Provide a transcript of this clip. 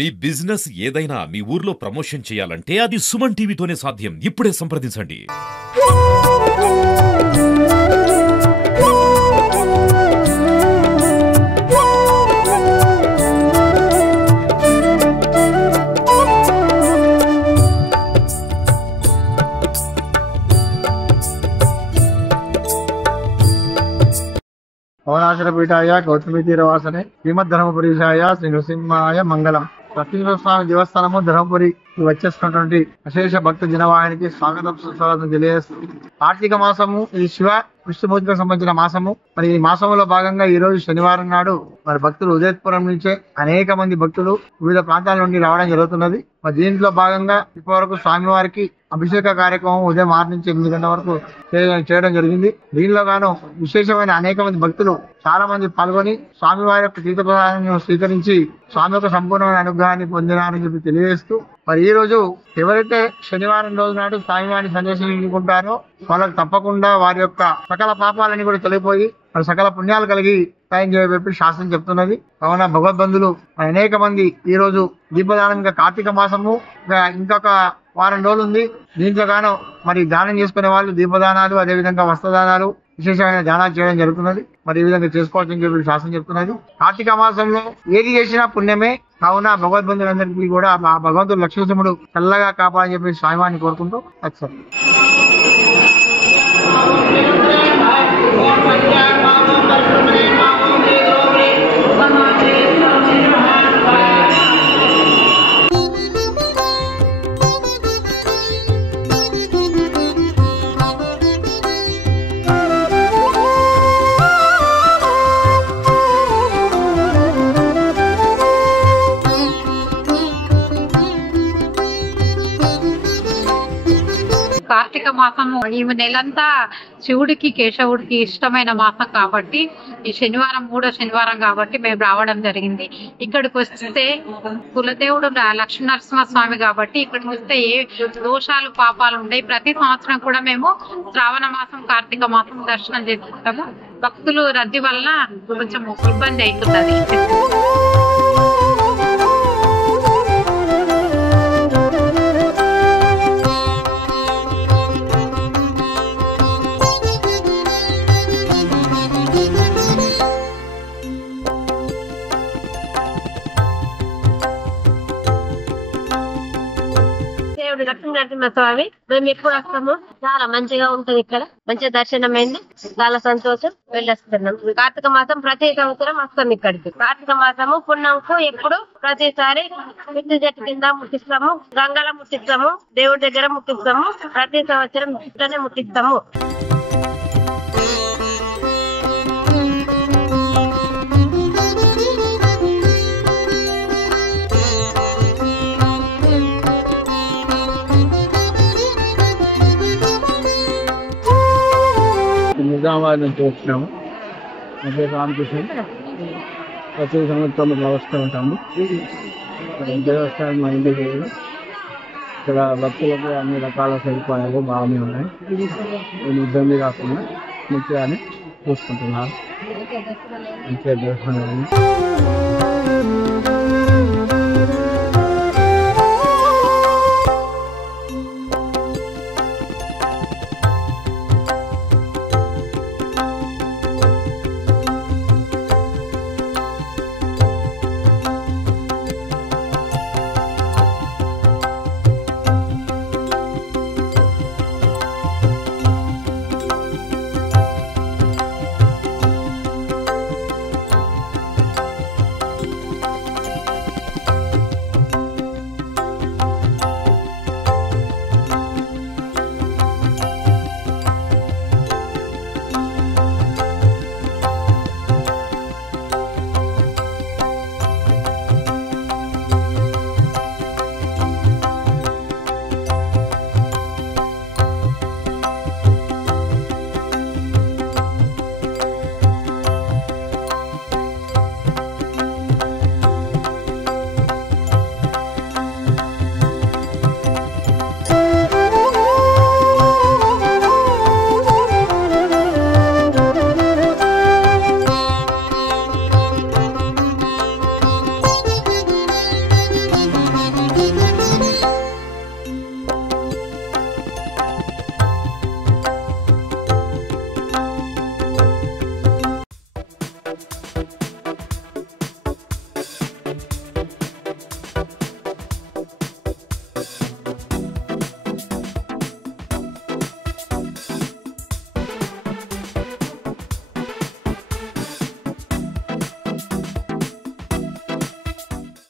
మీ business ఏదైనా మీ ఊర్లో promotion చేయాలంటే అది సుమన్ టీవీతోనే సాధ్యం. ఇప్పుడే సంప్రదించండి. పవనాచలపీఠాయ గౌతమి తీరవాసనే శ్రీమద్ధర్మపురీశాయ శ్రీ నృసింహాయ మంగళం. లక్ష్మీనరసింహ స్వామి దేవస్థానము ధర్మపురి వచ్చేస్తున్నటువంటి అశేష భక్త జనవాహినికి స్వాగతం సుస్వాగతం తెలియజేస్తుంది. కార్తీక మాసము ఈ శివ విష్ణుమూర్తికి సంబంధించిన మాసము. మరి ఈ మాసంలో భాగంగా ఈ రోజు శనివారం నాడు మరి భక్తులు ఉదయపురం నుంచే అనేక మంది భక్తులు వివిధ ప్రాంతాల నుండి రావడం జరుగుతున్నది. మరి దీంట్లో భాగంగా ఇప్పటివరకు స్వామివారికి అభిషేక కార్యక్రమం ఉదయం 6 నుంచి 8 గంటల వరకు చేయడం జరిగింది. దీనిలో గాను విశేషమైన అనేక మంది భక్తులు చాలా మంది పాల్గొని స్వామివారి యొక్క తీర్థప్రసాదాన్ని స్వీకరించి స్వామి యొక్క సంపూర్ణమైన అనుగ్రహాన్ని పొందినారని చెప్పి తెలియజేస్తూ, మరి ఈ రోజు ఎవరైతే శనివారం రోజు నాడు స్వామివారిని సందర్శించుకుంటారో వాళ్ళకి తప్పకుండా వారి యొక్క సకల పాపాలని కూడా తొలగిపోయి మరి సకల పుణ్యాలు కలిగి సాయం చెప్పి శాస్త్రం చెప్తున్నది. కావున భగవద్బంధులు అనేక మంది ఈ రోజు దీపదానం, ఇంకా కార్తీక మాసము ఇంకొక వారం రోజులు ఉంది. దీంట్లో గాను మరి దానం చేసుకునే వాళ్ళు దీపదానాలు, అదేవిధంగా వస్త్రదానాలు, విశేషమైన దానాలు చేయడం జరుగుతున్నది. మరి ఈ విధంగా చేసుకోవాల్సింది చెప్పి శాస్త్రం చెప్తున్నది. కార్తీక మాసంలో ఏది చేసినా పుణ్యమే. కావున భగవద్బంధులందరికీ కూడా ఆ భగవంతుడు లక్ష్మీనరసింహుడు చల్లగా కాపాడని చెప్పి స్వామివారిని కోరుకుంటూ వచ్చారు. కార్తీక మాసము ఈ నెలంతా శివుడికి కేశవుడికి ఇష్టమైన మాసం కాబట్టి ఈ శనివారం 3వ శనివారం కాబట్టి మేము రావడం జరిగింది. ఇక్కడికి వస్తే కులదేవుడు లక్ష్మీనరసింహ స్వామి కాబట్టి ఇక్కడికి వస్తే ఏ దోషాలు పాపాలు ఉండవు. ప్రతి సంవత్సరం కూడా మేము శ్రావణ మాసం కార్తీక మాసం దర్శనం చేసుకుంటాము. భక్తులు రద్దీ వలన కొంచెం ఇబ్బంది అవుతున్నది. లక్ష్మీనరసింహ స్వామి మేము ఎప్పుడు వస్తాము, చాలా మంచిగా ఉంటది. ఇక్కడ మంచిగా దర్శనం అయింది, చాలా సంతోషం. వెళ్ళొస్తున్నాం. కార్తీక మాసం ప్రతి సంవత్సరం వస్తాం ఇక్కడికి. కార్తీక మాసము పుణ్యంకు ఎప్పుడు ప్రతిసారి విద్యు చెట్టు కింద ముట్టిస్తాము, గంగల ముట్టిస్తాము, దేవుడి దగ్గర ముట్టిస్తాము. ప్రతి సంవత్సరం ఇట్లనే ముట్టిస్తాము. నిజామాబాద్ నుంచి వచ్చినాము. అదే రామకృష్ణ ప్రతి సంవత్సరం వస్తూ ఉంటాము. దేవస్థానం మా ఇంటికి ఇక్కడ భక్తులకు అన్ని రకాల సదుపాయాలు బాగానే ఉన్నాయి. నేను ఇబ్బంది కాకుండా మంచిగానే చూసుకుంటున్నాను. మంచిగా దేవస్థానం